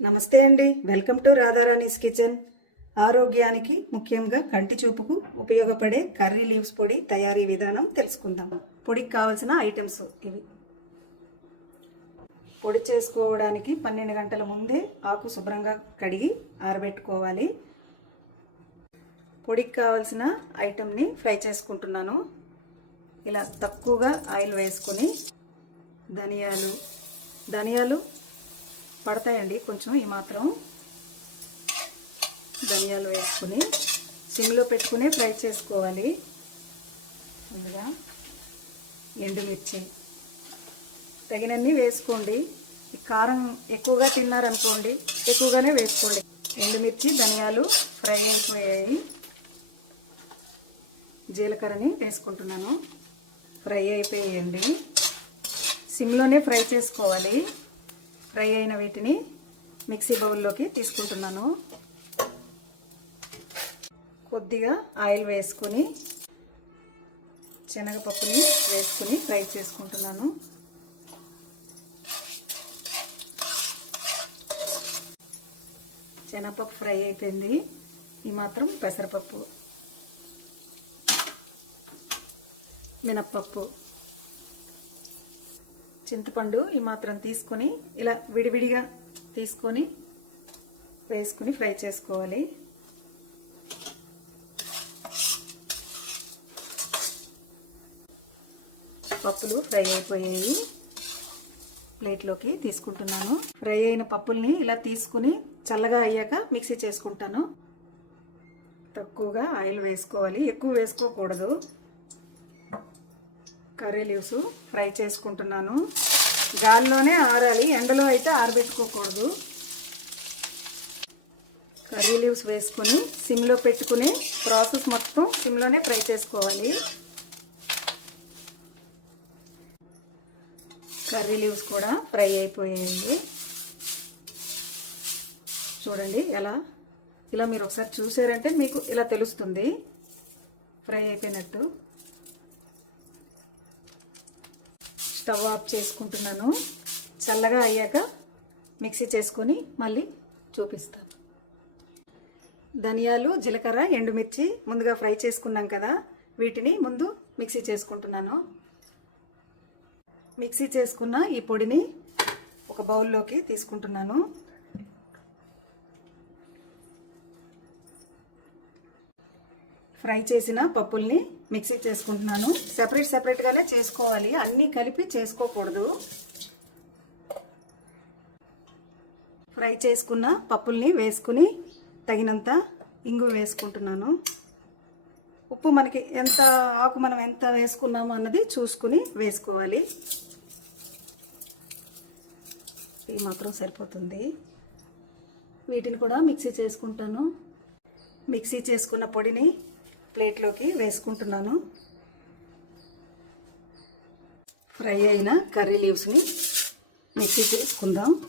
నమస్తే అండి. Welcome to Radharani's kitchen. ఆరోగ్యానికి ముఖ్యంగా కంటి చూపుకు ఉపయోగపడే కర్రీ లీవ్స్ పొడి తయారీ విధానం తెలుసుకుందాం. పొడికి కావాల్సిన ఐటమ్స్ ఇవి. పొడి చేసుకోవడానికి పన్నెండు గంటల ముందే ఆకు శుభ్రంగా కడిగి ఆరబెట్టుకోవాలి. పొడికి కావాల్సిన ఐటమ్ని ఫ్రై చేసుకుంటున్నాను. ఇలా తక్కువగా ఆయిల్ వేసుకొని ధనియాలు ధనియాలు పడతాయండి కొంచెం ఈ మాత్రం. ధనియాలు వేసుకుని సిమ్లో పెట్టుకుని ఫ్రై చేసుకోవాలి. ముందుగా ఎండుమిర్చి తగినన్ని వేసుకోండి. కారం ఎక్కువగా తిన్నారనుకోండి ఎక్కువగానే వేసుకోండి. ఎండుమిర్చి ధనియాలు ఫ్రై అయిపోయాయి. జీలకర్రని వేసుకుంటున్నాను. ఫ్రై అయిపోయాయండి. సిమ్లోనే ఫ్రై చేసుకోవాలి. ఫ్రై అయిన వీటిని మిక్సీ బౌల్లోకి తీసుకుంటున్నాను. కొద్దిగా ఆయిల్ వేసుకొని శనగపప్పుని వేసుకుని ఫ్రై చేసుకుంటున్నాను. శనగపప్పు ఫ్రై అయిపోయింది. ఈ మాత్రం పెసరపప్పు మినప్పప్పు. చింతపండు ఈ మాత్రం తీసుకొని ఇలా విడివిడిగా తీసుకొని వేసుకుని ఫ్రై చేసుకోవాలి. పప్పులు ఫ్రై అయిపోయాయి. ప్లేట్లోకి తీసుకుంటున్నాను. ఫ్రై అయిన పప్పుల్ని ఇలా తీసుకుని చల్లగా అయ్యాక మిక్సీ చేసుకుంటాను. తక్కువగా ఆయిల్ వేసుకోవాలి. ఎక్కువ వేసుకోకూడదు. కర్రీ లీవ్స్ ఫ్రై చేసుకుంటున్నాను. గాలిలోనే ఆరాలి ఎండలో అయితే ఆరబెట్టుకోకూడదు. కర్రీ లీవ్స్ వేసుకొని సిమ్లో పెట్టుకుని ప్రాసెస్ మొత్తం సిమ్లోనే ఫ్రై చేసుకోవాలి. కర్రీ లీవ్స్ కూడా ఫ్రై అయిపోయాయి చూడండి ఎలా ఇలా మీరు ఒకసారి చూసారంటే మీకు ఇలా తెలుస్తుంది. ఫ్రై అయిపోయినట్టు. స్టవ్ ఆఫ్ చేసుకుంటున్నాను. చల్లగా అయ్యాక మిక్సీ చేసుకొని మళ్ళీ చూపిస్తాను. ధనియాలు జీలకర్ర ఎండుమిర్చి ముందుగా ఫ్రై చేసుకున్నాం కదా వీటిని ముందు మిక్సీ చేసుకుంటున్నాను. మిక్సీ చేసుకున్న ఈ పొడిని ఒక బౌల్లోకి తీసుకుంటున్నాను. ఫ్రై చేసిన పప్పుల్ని మిక్సీ చేసుకుంటున్నాను. సెపరేట్ సెపరేట్గానే చేసుకోవాలి. అన్నీ కలిపి చేసుకోకూడదు. ఫ్రై చేసుకున్న పప్పుల్ని వేసుకుని తగినంత ఇంగు వేసుకుంటున్నాను. ఉప్పు మనకి ఎంత ఆకు మనం ఎంత వేసుకున్నాము అన్నది చూసుకుని వేసుకోవాలి. ఇది మాత్రం సరిపోతుంది. వీటిని కూడా మిక్సీ చేసుకుంటాను. మిక్సీ చేసుకున్న పొడిని ప్లేట్లోకి వేసుకుంటున్నాను. ఫ్రై అయిన కర్రీ లీవ్స్ని మిక్సీ చేసుకుందాం.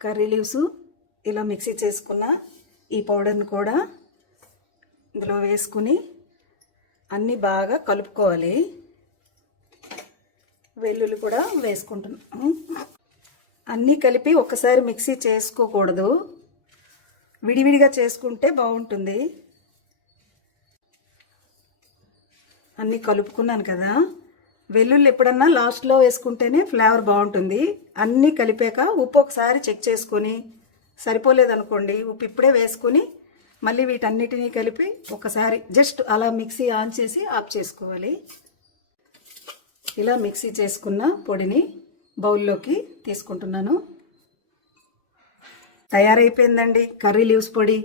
కర్రీ లీవ్స్ ఇలా మిక్సీ చేసుకున్న ఈ పౌడర్ని కూడా ఇందులో వేసుకుని అన్నీ బాగా కలుపుకోవాలి. వెల్లుల్లి కూడా వేసుకుంటున్నాం అన్నీ కలిపి ఒకసారి మిక్సీ చేసుకోకూడదు. విడివిడిగా చేసుకుంటే బాగుంటుంది. అన్నీ కలుపుకున్నాను కదా. వెల్లుల్లి ఎప్పుడన్నా లాస్ట్లో వేసుకుంటేనే ఫ్లేవర్ బాగుంటుంది. అన్నీ కలిపాక ఉప్పు ఒకసారి చెక్ చేసుకొని సరిపోలేదనుకోండి ఉప్పు ఇప్పుడే వేసుకొని మళ్ళీ వీటన్నిటినీ కలిపి ఒకసారి జస్ట్ అలా మిక్సీ ఆన్ చేసి ఆఫ్ చేసుకోవాలి. ఇలా మిక్సీ చేసుకున్న పొడిని బౌల్లోకి తీసుకుంటున్నాను. తయారైపోయిందండి. కర్రీ లీవ్స్ పొడి.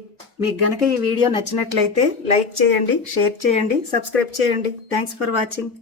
మీకు గనక ఈ వీడియో నచ్చినట్లయితే లైక్ చేయండి షేర్ చేయండి సబ్స్క్రైబ్ చేయండి. Thanks for watching